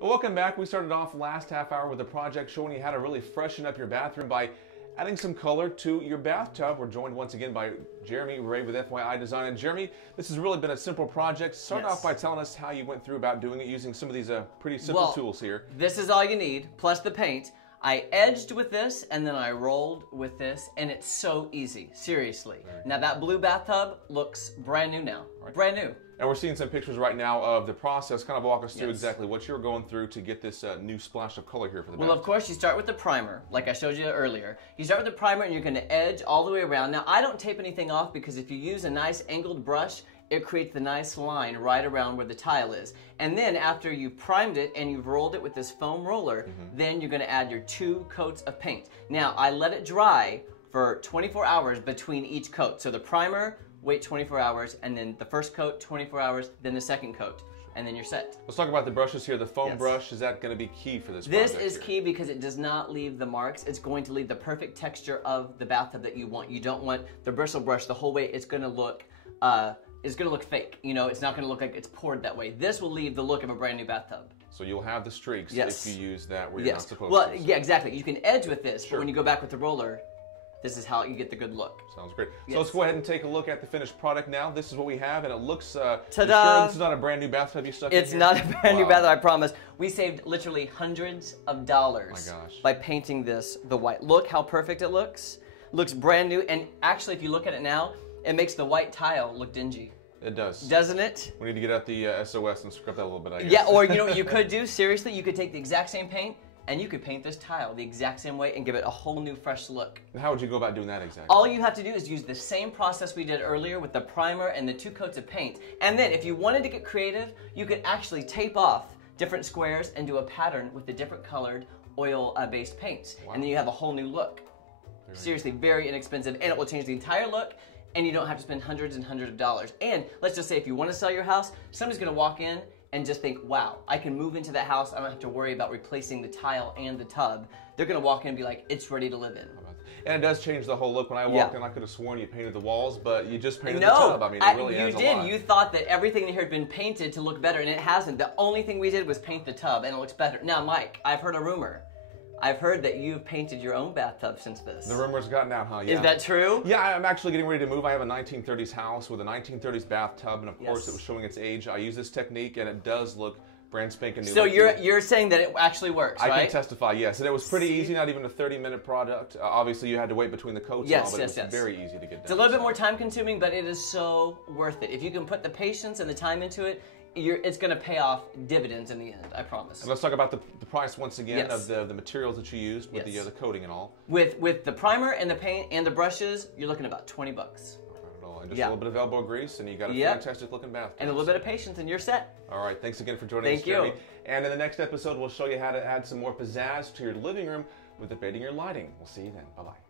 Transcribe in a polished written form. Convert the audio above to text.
Well, welcome back. We started off last half hour with a project showing you how to really freshen up your bathroom by adding some color to your bathtub. We're joined once again by Jeremy Rabe with FYI Design. And Jeremy, this has really been a simple project. Start off by telling us how you went through about doing it using some of these pretty simple tools here. This is all you need, plus the paint. I edged with this, and then I rolled with this, and it's so easy, seriously. Now that blue bathtub looks brand new now, brand new. And we're seeing some pictures right now of the process. Kind of walk us through exactly what you're going through to get this new splash of color here for the bathtub. Well, of course, you start with the primer, like I showed you earlier. You start with the primer, and you're going to edge all the way around. Now, I don't tape anything off because if you use a nice angled brush, it creates the nice line right around where the tile is. And then after you've primed it and you've rolled it with this foam roller, then you're gonna add your 2 coats of paint. Now, I let it dry for 24 hours between each coat. So the primer, wait 24 hours, and then the first coat, 24 hours, then the second coat, and then you're set. Let's talk about the brushes here. The foam brush, is that gonna be key for this project? This is key because it does not leave the marks. It's going to leave the perfect texture of the bathtub that you want. You don't want the bristle brush the whole way. It's gonna look fake. You know, it's not going to look like it's poured that way. This will leave the look of a brand new bathtub. So you'll have the streaks if you use that where you're not supposed to. Well, yeah, exactly. You can edge with this, but when you go back with the roller, this is how you get the good look. Sounds great. So let's go ahead and take a look at the finished product now. This is what we have, and it looks, ta-da! Sure this is not a brand new bathtub you stuck in here? It's not a brand new bathtub, I promise. We saved literally hundreds of dollars by painting this the white. Look how perfect it looks. Looks brand new, and actually, if you look at it now, it makes the white tile look dingy. It does. Doesn't it? We need to get out the SOS and scrub that a little bit, I guess. Yeah, or you know what you could do? Seriously, you could take the exact same paint and you could paint this tile the exact same way and give it a whole new fresh look. And how would you go about doing that exactly? All you have to do is use the same process we did earlier with the primer and the 2 coats of paint. And then if you wanted to get creative, you could actually tape off different squares and do a pattern with the different colored oil-based paints. And then you have a whole new look. Seriously, very inexpensive, and it will change the entire look, and you don't have to spend hundreds and hundreds of dollars. And let's just say if you want to sell your house, somebody's going to walk in and just think, wow, I can move into that house. I don't have to worry about replacing the tile and the tub. They're going to walk in and be like, it's ready to live in. And it does change the whole look. When I walked in, I could have sworn you painted the walls, but you just painted the tub. I mean, it really adds a lot. You thought that everything in here had been painted to look better, and it hasn't. The only thing we did was paint the tub, and it looks better. Now, Mike, I've heard a rumor. I've heard that you've painted your own bathtub since this. The rumor's gotten out, huh? Yeah. Is that true? Yeah, I'm actually getting ready to move. I have a 1930s house with a 1930s bathtub, and of course it was showing its age. I use this technique, and it does look brand spanking new. So you're saying that it actually works, right? I can testify, yes. And it was pretty easy, not even a 30-minute product. Obviously, you had to wait between the coats and all, but it was very easy to get done. It's a little bit more time-consuming, but it is so worth it. If you can put the patience and the time into it, it's going to pay off dividends in the end, I promise. And let's talk about the price once again of the materials that you used with the coating and all. With the primer and the paint and the brushes, you're looking at about $20. And just a little bit of elbow grease, and you got a fantastic looking bathtub. And a little bit of patience, and you're set. All right, thanks again for joining us, Jeremy. And in the next episode, we'll show you how to add some more pizzazz to your living room with updating your lighting. We'll see you then. Bye-bye.